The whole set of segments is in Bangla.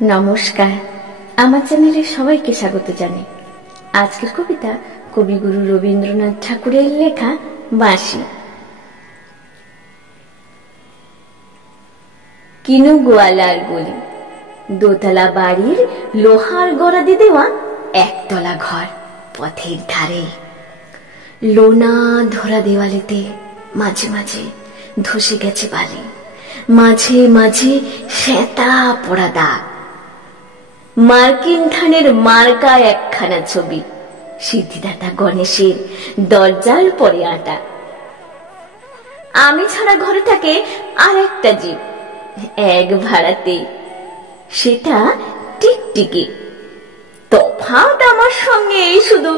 নমস্কার, আমার চ্যানেলে সবাইকে স্বাগত জানাই। আজকের কবিতা কবিগুরু রবীন্দ্রনাথ ঠাকুরের লেখা বাঁশি। কিনু গোয়ালার গলি, দোতলা বাড়ির লোহার গড়াদি দেওয়া একতলা ঘর পথের ধারে। লোনা ধরা দেওয়ালেতে মাঝে মাঝে ধসে গেছে বালি, মাঝে মাঝে শ্বেতা পড়া দাগ। মার্কিন ধানের মার্কা একখানা ছবি, সিদ্ধিদাতা গণেশের দরজার পরে আটা। আমি ছাড়া ঘরে থাকে আর একটা জীব, এক ভাড়াতে, সেটা টিকটিকি। তফাৎ আমার সঙ্গে এই শুধু,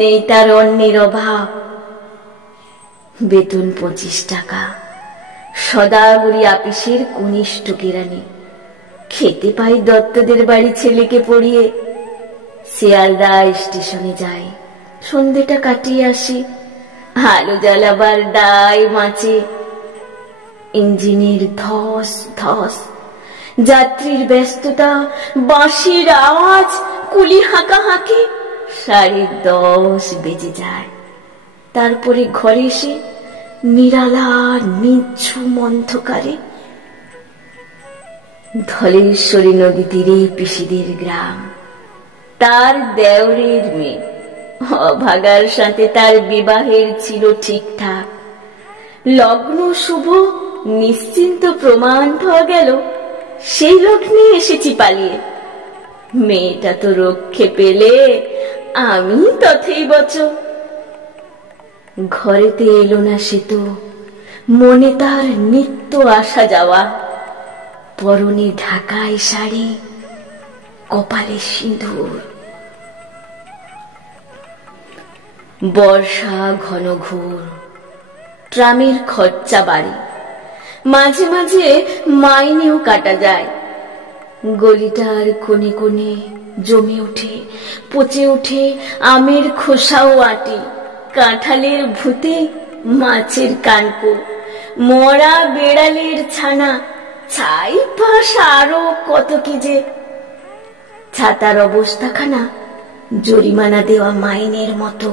নেই তার অন্যের অভাব। বেতন 25 টাকা, সদাগরি আপিসের কনিষ্ঠ কেরানি। খেতে পাই দত্তদের বাড়ি ছেলেকে পড়িয়ে। শিয়ালদা স্টেশনে যাই, সন্ধ্যেটা কাটিয়ে আসি। আলো জ্বালাবার দায় মাঝে, ইঞ্জিনের ধস ধস, যাত্রীর ব্যস্ততা, বাঁশির আওয়াজ, কুলি হাঁকাহাঁকি। 10:30 বেজে যায়। তারপরে ঘরে এসে নিরালা নিঝুম অন্ধকারে। ধলেশ্বরী নদী তীরে পিসিদের গ্রাম, তার দেওরের মেয়ে। অভাগার সাথে তার বিবাহের ছিল ঠিকঠাক। লগ্ন শুভ, নিশ্চিন্ত প্রমাণ পাওয়া গেল। সেই লগ্নে এসেছি পালিয়ে। মেয়েটা তো রক্ষে পেলে, আমি তথেই বচ। ঘরেতে এলো না সে তো, মনে তার নিত্য আসা যাওয়া। পরনে ঢাকায় শাড়ি, কপালে সিঁদুর। বর্ষা ঘন ঘোর, ট্রামের খরচা বাড়ি, মাঝে মাঝে মাইনেও কাটা যায়। গলিটার কোণে কোণে জমে ওঠে, পচে ওঠে আমের খোসাও আটি। কাঁঠালের ভূতে মাছের কানকো, মরা বেড়ালের ছানা, ছাই পাশ আরো কত কি যে। ছাতার অবস্থাখানা জরিমানা দেওয়া মাইনের মতো,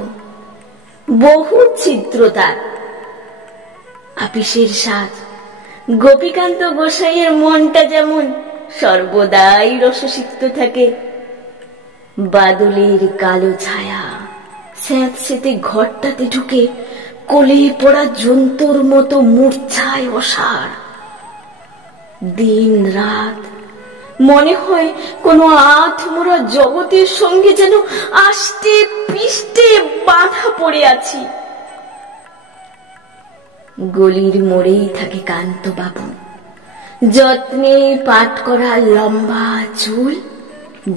বহু ছিদ্র তার। আপিসের সাজ, গোপীকান্ত গোসাইয়ের মনটা যেমন সর্বদাই রসসিক্ত থাকে। বাদলের কালো ছায়া স্যাঁতসেঁতে ঘরটাতে ঢুকে কোলে পড়া জন্তুর মতো মূর্ছায় অসাড়। দিন রাত মনে হয় কোন আধমরা জগতের সঙ্গে যেন আষ্টে পৃষ্ঠে বাঁধা পড়ে আছি। গলির মোড়েই থাকে কান্ত বাবু, যত্নে পাট করা লম্বা চুল,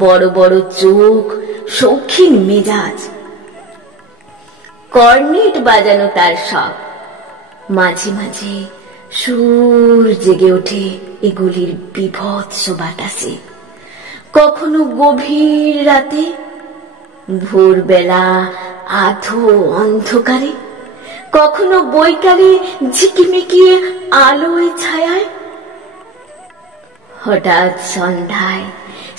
বড় বড় চোখ, শৌখিন মেজাজ। কর্নেট বাজানো তার শখ। মাঝে মাঝে সুর জেগে ওঠে এগুলির বিভৎস বাতাসে। কখনো গভীর রাতে, ভোরবেলা আধো অন্ধকারে, কখনো বৈকালে ঝিকিমিকিয়ে আলোয় ছায়ায়। হঠাৎ সন্ধ্যায়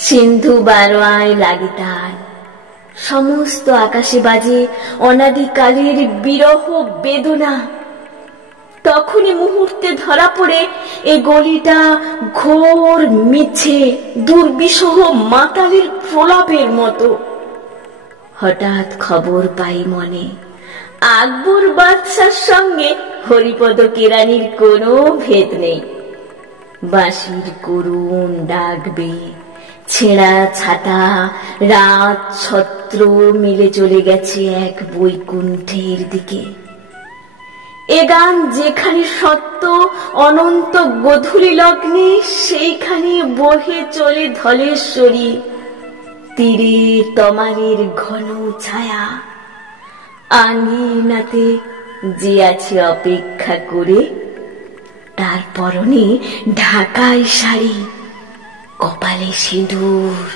সিন্ধু বারোয়ায় লাগে তার। সমস্ত আকাশে বাজে অনাদিকালের বিরহ বেদনা। তখনই মুহূর্তে ধরা পড়ে এ গলিটা ঘোর মিছে দুর্বিষহ মাতালের প্রলাপের মতো। হঠাৎ খবর পাই মনে, আকবর বাদশার সঙ্গে হরিপদ কেরানির কোনো ভেদ নেই। বাঁশির করুণ ডাকবে, ছেঁড়া ছাতা, রাত ছত্র মিলে চলে গেছে এক বৈকুণ্ঠের দিকে। এ গান যেখানে সত্য অনন্ত গোধূলি লগ্নে, সেইখানে বহে চলে ধলেশ্বরী তীরে তমালের ঘন ছায়া। আঙিনাতে যে আছে অপেক্ষা করে, তার পরনে ঢাকায় শাড়ি, কপালে সিঁদুর।